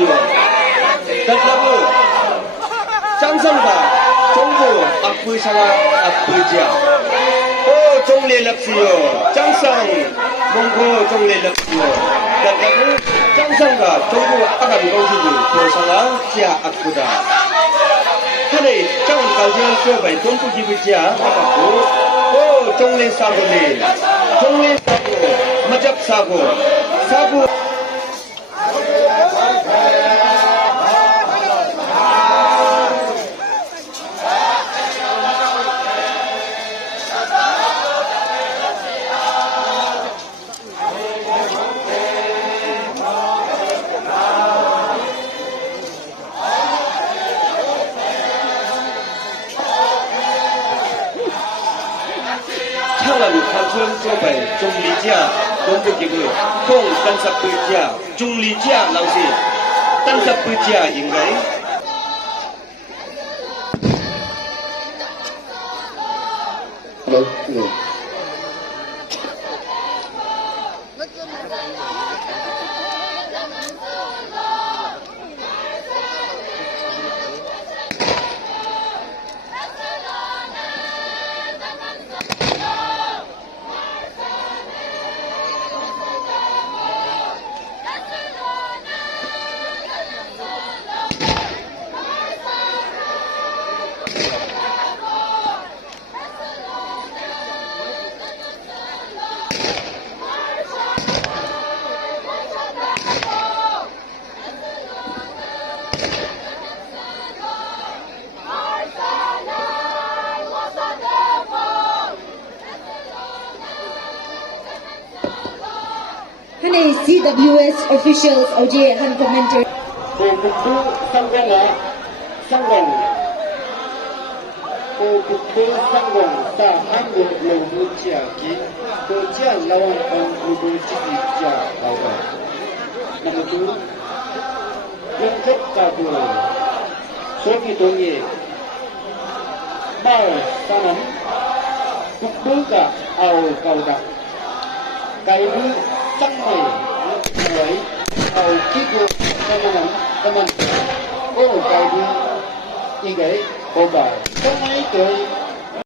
납시요. 달라고 짱상가 정보 앞부상아 앞부지야. 오 종래 납시요. 짱상 몽고 종래 납시요. 달라고 짱상가 정보 아가미 공주도 보상아 지야 앞부다. 하늘 짱 갈지는 수업에 동부 기부지야 아깝고 오 종래 사고네. 종래 사고 마잡 사고 长春周北中理家东部几个共30家中理家老师30家应该Hani CWS officials OJ Han commentary. Buku sanggong buku sanggong sa anggo lobu ciaki to cia lawan ang buku cici cia lawan. Nama tu lengkap kabu soki donye mau sanam buku ka au kau dah kaibu sangai muai au kiku teman oh kaibu igai oba sangai toi